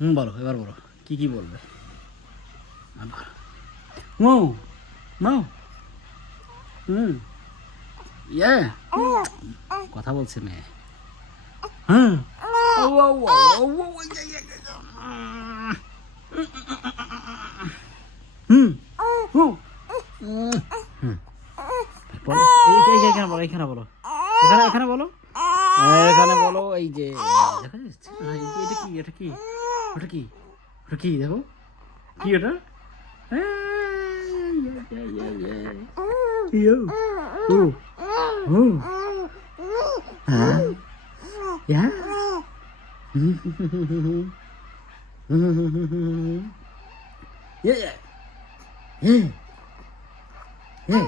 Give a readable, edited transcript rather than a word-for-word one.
বলো, এবার বলো কি কি বলবে। মৌ, মৌ, হুম, ইয়ে, কথা বলছে মেয়ে। হুম, ও, ও, ও, ও, ও, ও, ইয়ে, ইয়ে, ইয়ে, ইয়ে। হুম, হুম, হুম, বলো, এইখানে বলো, এইখানে বলো, এখানে বলো, এখানে বলো, এই যে দেখা যাচ্ছে, এটা কি, এটা কি, ওটা কি, ওটা কি দেখো, কি ওটা, ইয়ো, ও, ও, হ্যাঁ, ইয়া, ইয়ে, ইয়ে, ইয়ে, ইয়ে,